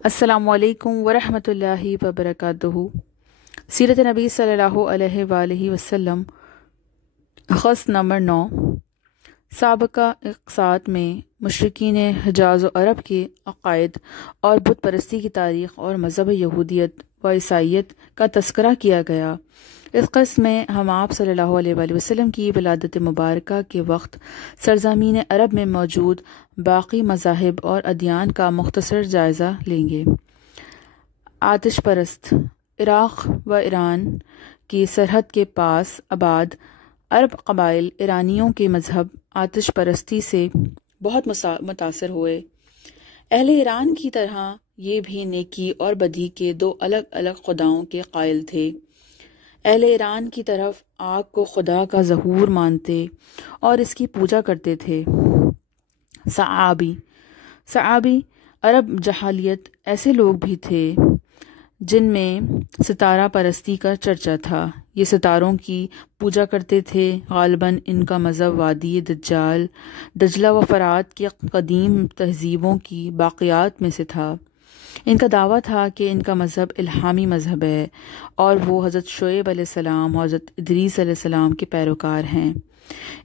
السلام علیکم ورحمۃ اللہ وبرکاتہ۔ سیرت نبی صلی اللہ علیہ وآلہ وسلم، فصل نمبر 9۔ سابقہ اقساط میں مشرکین حجاز و عرب کے عقائد اور بت پرستی کی تاریخ اور مذہب یہودیت و عیسائیت کا تذکرہ کیا گیا۔ اس قسم میں ہم آپ صلی اللہ علیہ وآلہ وسلم کی ولادت مبارکہ کے وقت سرزمین عرب میں موجود باقی مذاہب اور ادیان کا مختصر جائزہ لیں گے۔ آتش پرست عراق و ایران کی سرحد کے پاس آباد عرب قبائل ایرانیوں کے مذہب آتش پرستی سے بہت متاثر ہوئے۔ اہل ایران کی طرح یہ بھی نیکی اور بدی کے دو الگ الگ خداؤں کے قائل تھے۔ اہل ایران کی طرف آگ کو خدا کا ظہور مانتے اور اس کی پوجا کرتے تھے۔ صعابی عرب جاہلیت ایسے لوگ بھی تھے جن میں ستارہ پرستی کا چرچا تھا۔ یہ ستاروں کی پوجا کرتے تھے۔ غالباً ان کا مذہب وادی دجلہ و فرات کی قدیم تہذیبوں کی باقیات میں سے تھا۔ ان کا دعویٰ تھا کہ ان کا مذہب الہامی مذہب ہے اور وہ حضرت شعیب علیہ السلام اور حضرت ادریس علیہ السلام کے پیروکار ہیں۔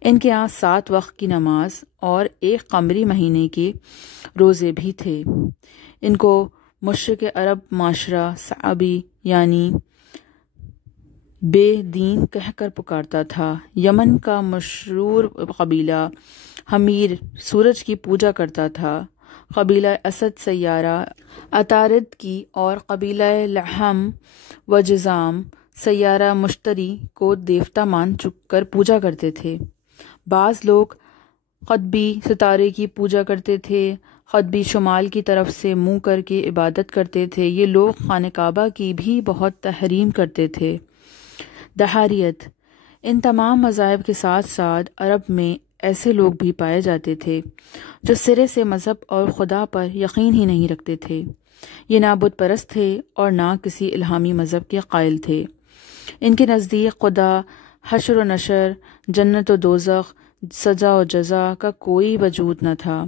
ان کے یہاں 7 وقت کی نماز اور 1 قمری مہینے کے روزے بھی تھے۔ ان کو مشرق عرب معاشرہ صعابی یعنی بے دین کہہ کر پکارتا تھا۔ یمن کا مشہور قبیلہ حمیر سورج کی پوجا کرتا تھا۔ قبیلہ اسد سیارہ عطارد کی اور قبیلہ لحم و جذام سیارہ مشتری کو دیوتا مان کر پوجا کرتے تھے۔ بعض لوگ قطبی ستارے کی پوجا کرتے تھے۔ قطبی شمال کی طرف سے منہ کر کے عبادت کرتے تھے۔ یہ لوگ خانہ کعبہ کی بھی بہت تحریم کرتے تھے۔ دہاریت ان تمام مذاہب کے ساتھ ساتھ عرب میں ایسے لوگ بھی پائے جاتے تھے جو سرے سے مذہب اور خدا پر یقین ہی نہیں رکھتے تھے۔ یہ نہ بت پرست تھے اور نہ کسی الہامی مذہب کے قائل تھے۔ ان کے نزدیک خدا، حشر و نشر، جنت و دوزخ، سزا و جزا کا کوئی وجود نہ تھا۔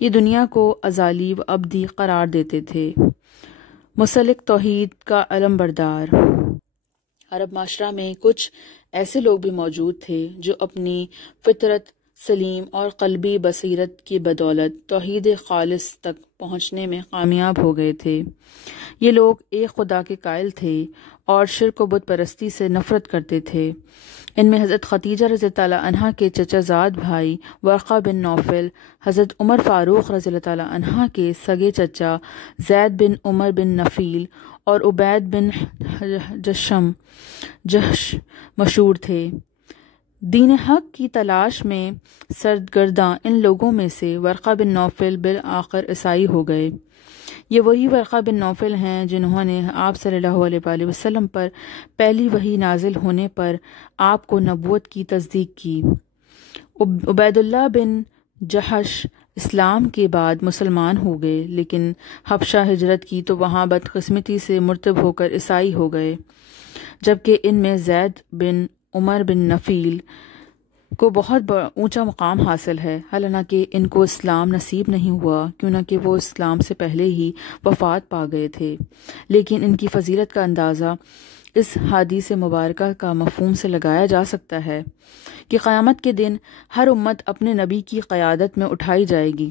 یہ دنیا کو ازالی و ابدی قرار دیتے تھے۔ مسلک توحید کا علم بردار عرب معاشرہ میں کچھ ایسے لوگ بھی موجود تھے جو اپنی فطرت سلیم اور قلبی بصیرت کی بدولت توحید خالص تک پہنچنے میں کامیاب ہو گئے تھے۔ یہ لوگ ایک خدا کے قائل تھے اور شرک و بت پرستی سے نفرت کرتے تھے۔ ان میں حضرت خدیجہ رضی اللہ عنہا کے چچا زاد بھائی ورقہ بن نوفل، حضرت عمر فاروق رضی اللہ عنہ کے سگے چچا زید بن عمر بن نفیل اور عبید بن جحش مشہور تھے۔ دین حق کی تلاش میں سرگرداں ان لوگوں میں سے ورقہ بن نوفل بالآخر عیسائی ہو گئے۔ یہ وہی ورقہ بن نوفل ہیں جنہوں نے آپ صلی اللہ علیہ وآلہ وسلم پر پہلی وحی نازل ہونے پر آپ کو نبوت کی تصدیق کی۔ عبید اللہ بن جحش اسلام کے بعد مسلمان ہو گئے، لیکن حبشہ ہجرت کی تو وہاں بدقسمتی سے مرتد ہو کر عیسائی ہو گئے، جبکہ ان میں زید بن عمر بن نفیل کو بہت اونچا مقام حاصل ہے، حالانکہ ان کو اسلام نصیب نہیں ہوا کیونکہ وہ اسلام سے پہلے ہی وفات پا گئے تھے۔ لیکن ان کی فضیلت کا اندازہ اس حدیث مبارکہ کا مفہوم سے لگایا جا سکتا ہے کہ قیامت کے دن ہر امت اپنے نبی کی قیادت میں اٹھائی جائے گی،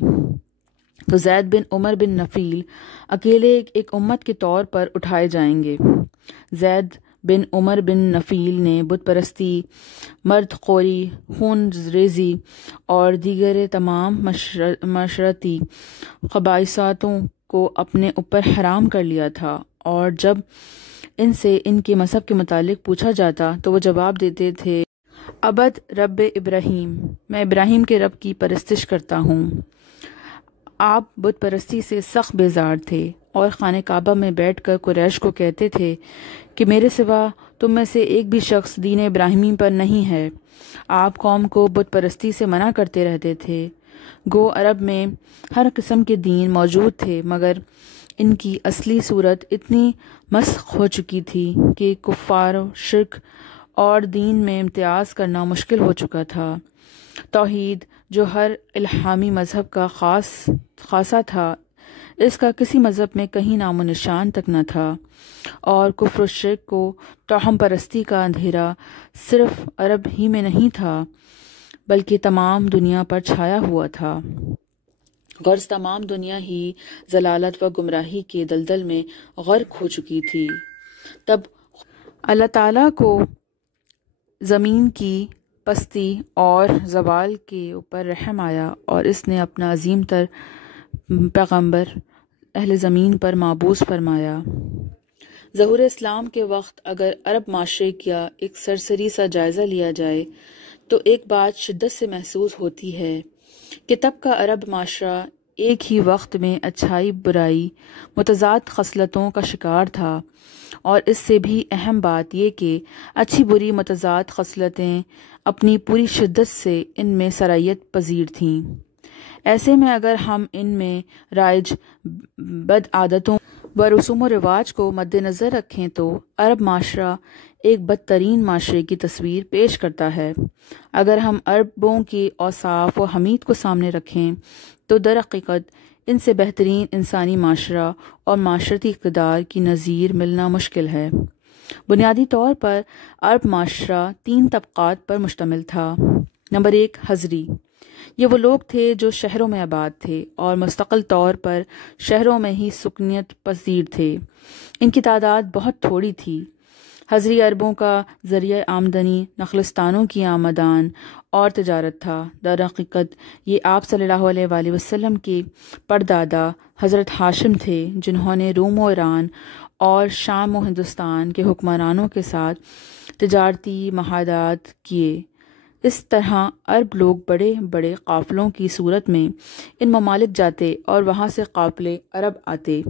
تو زید بن عمر بن نفیل اکیلے ایک امت کے طور پر اٹھائے جائیں گے۔ زید بن عمر بن نفیل نے بت پرستی، مرد خوری، خون ریزی اور دیگر تمام معاشرتی خبائثاتوں کو اپنے اوپر حرام کر لیا تھا، اور جب ان سے ان کے مذہب کے متعلق پوچھا جاتا تو وہ جواب دیتے تھے، عبد رب ابراہیم، میں ابراہیم کے رب کی پرستش کرتا ہوں۔ آپ بت پرستی سے سخت بیزار تھے اور خانہ کعبہ میں بیٹھ کر قریش کو کہتے تھے کہ میرے سوا تم میں سے ایک بھی شخص دین ابراہیمی پر نہیں ہے۔ آپ قوم کو بت پرستی سے منع کرتے رہتے تھے۔ گو عرب میں ہر قسم کے دین موجود تھے، مگر ان کی اصلی صورت اتنی مسخ ہو چکی تھی کہ کفار شرک اور دین میں امتیاز کرنا مشکل ہو چکا تھا۔ توحید جو ہر الہامی مذہب کا خاصہ تھا، اس کا کسی مذہب میں کہیں نام و نشان تک نہ تھا، اور کفر و شرک کو توہم پرستی کا اندھیرا صرف عرب ہی میں نہیں تھا بلکہ تمام دنیا پر چھایا ہوا تھا۔ غرض تمام دنیا ہی ضلالت و گمراہی کے دلدل میں غرق ہو چکی تھی۔ تب اللہ تعالیٰ کو زمین کی پستی اور زوال کے اوپر رحم آیا، اور اس نے اپنا عظیم تر پیغمبر اہل زمین پر مابعوث فرمایا۔ ظہور اسلام کے وقت اگر عرب معاشرے کا ایک سرسری سا جائزہ لیا جائے تو ایک بات شدت سے محسوس ہوتی ہے کہ تب کا عرب معاشرہ ایک ہی وقت میں اچھائی برائی متضاد خصلتوں کا شکار تھا، اور اس سے بھی اہم بات یہ کہ اچھی بری متضاد خصلتیں اپنی پوری شدت سے ان میں سرائیت پذیر تھیں۔ ایسے میں اگر ہم ان میں رائج بد عادتوں و رسوم و رواج کو مد نظر رکھیں تو عرب معاشرہ ایک بدترین معاشرے کی تصویر پیش کرتا ہے۔ اگر ہم عربوں کی اوصاف و حمید کو سامنے رکھیں تو در حقیقت ان سے بہترین انسانی معاشرہ اور معاشرتی اقتدار کی نظیر ملنا مشکل ہے۔ بنیادی طور پر عرب معاشرہ 3 طبقات پر مشتمل تھا۔ نمبر 1، حضری۔ یہ وہ لوگ تھے جو شہروں میں آباد تھے اور مستقل طور پر شہروں میں ہی سکنیت پذیر تھے۔ ان کی تعداد بہت تھوڑی تھی۔ حضری عربوں کا ذریعہ آمدنی نخلستانوں کی آمدان اور تجارت تھا۔ در حقیقت یہ آپ صلی اللہ علیہ وآلہ وسلم کے پردادا حضرت ہاشم تھے، جنہوں نے روم و ایران اور شام و ہندوستان کے حکمرانوں کے ساتھ تجارتی معاہدات کیے۔ اس طرح عرب لوگ بڑے بڑے قافلوں کی صورت میں ان ممالک جاتے اور وہاں سے قافلے عرب آتے۔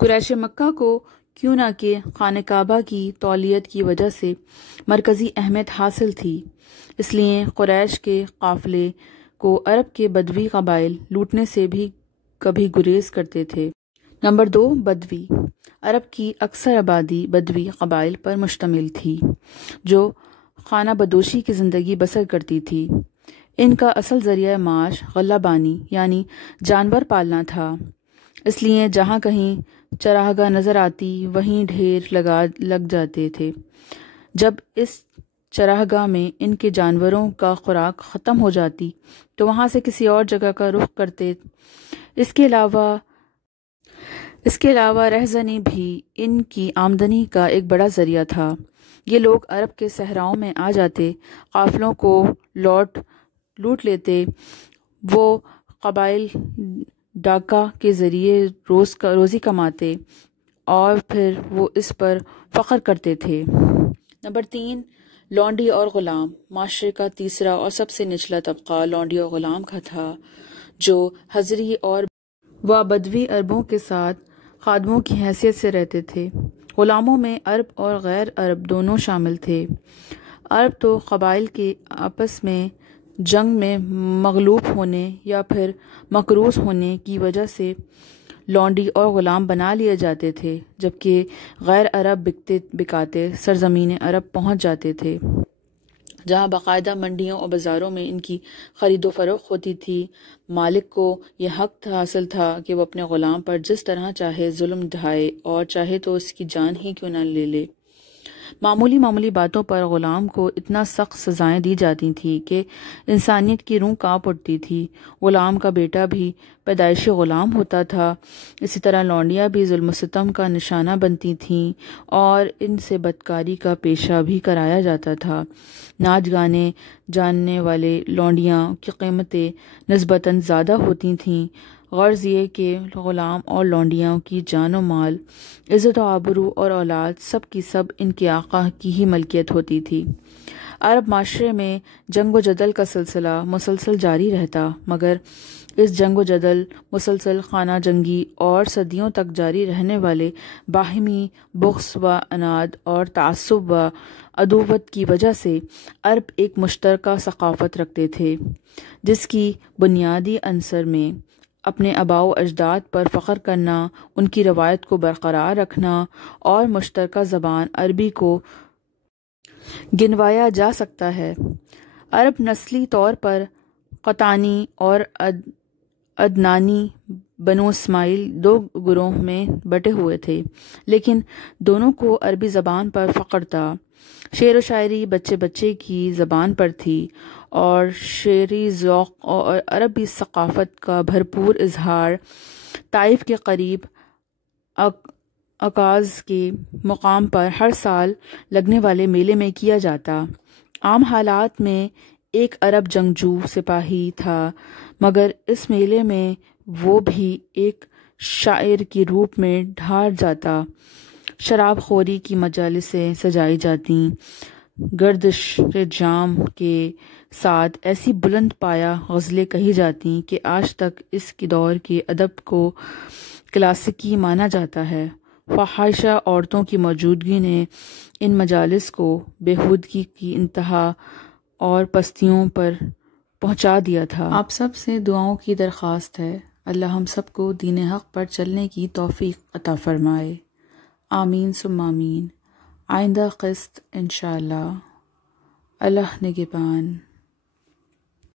قریش مکہ کو کیوں نہ کہ خانہ کعبہ کی تولیت کی وجہ سے مرکزی اہمیت حاصل تھی، اس لیے قریش کے قافلے کو عرب کے بدوی قبائل لوٹنے سے بھی کبھی گریز کرتے تھے۔ نمبر 2، بدوی۔ عرب کی اکثر آبادی بدوی قبائل پر مشتمل تھی جو خانہ بدوشی کی زندگی بسر کرتی تھی۔ ان کا اصل ذریعہ معاش غلہ بانی یعنی جانور پالنا تھا، اس لیے جہاں کہیں چراگاہ نظر آتی وہیں ڈھیر لگ جاتے تھے۔ جب اس چراگاہ میں ان کے جانوروں کا خوراک ختم ہو جاتی تو وہاں سے کسی اور جگہ کا رخ کرتے۔ اس کے علاوہ رہزنی بھی ان کی آمدنی کا ایک بڑا ذریعہ تھا۔ یہ لوگ عرب کے صحراؤں میں آ جاتے، قافلوں کو لوٹ لیتے، وہ قبائل ڈاکہ کے ذریعے روزی کماتے اور پھر وہ اس پر فخر کرتے تھے۔ نمبر 3، لونڈی اور غلام۔ معاشرے کا تیسرا اور سب سے نچلا طبقہ لونڈی اور غلام کا تھا، جو حضری اور بدوی عربوں کے ساتھ خادموں کی حیثیت سے رہتے تھے۔ غلاموں میں عرب اور غیر عرب دونوں شامل تھے۔ عرب تو قبائل کے آپس میں جنگ میں مغلوب ہونے یا پھر مقروض ہونے کی وجہ سے لونڈی اور غلام بنا لیے جاتے تھے، جبکہ غیر عرب بکاتے سرزمین عرب پہنچ جاتے تھے، جہاں باقاعدہ منڈیوں اور بازاروں میں ان کی خرید و فروخت ہوتی تھی۔ مالک کو یہ حق حاصل تھا کہ وہ اپنے غلام پر جس طرح چاہے ظلم ڈھائے اور چاہے تو اس کی جان ہی کیوں نہ لے لے۔ معمولی باتوں پر غلام کو اتنا سخت سزائیں دی جاتی تھیں کہ انسانیت کی روح کانپ اٹھتی تھی۔ غلام کا بیٹا بھی پیدائشی غلام ہوتا تھا۔ اسی طرح لونڈیاں بھی ظلم و ستم کا نشانہ بنتی تھیں اور ان سے بدکاری کا پیشہ بھی کرایا جاتا تھا۔ ناچ گانے جاننے والے لونڈیاں کی قیمتیں نسبتاً زیادہ ہوتی تھیں۔ غرض یہ کہ غلام اور لونڈیوں کی جان و مال، عزت و آبرو اور اولاد سب کی سب ان کے آقا کی ہی ملکیت ہوتی تھی۔ عرب معاشرے میں جنگ و جدل کا سلسلہ مسلسل جاری رہتا، مگر اس جنگ و جدل، مسلسل خانہ جنگی اور صدیوں تک جاری رہنے والے باہمی بغض و عناد اور تعصب و عداوت کی وجہ سے عرب ایک مشترکہ ثقافت رکھتے تھے، جس کی بنیادی عنصر میں اپنے آباء و اجداد پر فخر کرنا، ان کی روایت کو برقرار رکھنا اور مشترکہ زبان عربی کو گنوایا جا سکتا ہے۔ عرب نسلی طور پر قطانی اور عدنانی بنو اسماعیل 2 گروہ میں بٹے ہوئے تھے، لیکن دونوں کو عربی زبان پر فخر تھا۔ شعر و شاعری بچے بچے کی زبان پر تھی اور شعری ذوق اور عربی ثقافت کا بھرپور اظہار طائف کے قریب عکاظ کے مقام پر ہر سال لگنے والے میلے میں کیا جاتا۔ عام حالات میں ایک عرب جنگجو سپاہی تھا، مگر اس میلے میں وہ بھی ایک شاعر کی روپ میں ڈھار جاتا۔ شراب خوری کی مجالسیں سجائی جاتیں، گردش جام کے ساتھ ایسی بلند پایہ غزلیں کہی جاتیں کہ آج تک اس کی دور کے ادب کو کلاسیکی مانا جاتا ہے۔ فاحشہ عورتوں کی موجودگی نے ان مجالس کو بےہودگی کی انتہا اور پستیوں پر پہنچا دیا تھا۔ آپ سب سے دعاؤں کی درخواست ہے، اللہ ہم سب کو دین حق پر چلنے کی توفیق عطا فرمائے، آمین ثم آمین۔ آئندہ قسط انشاءاللہ۔ اللہ نگہبان۔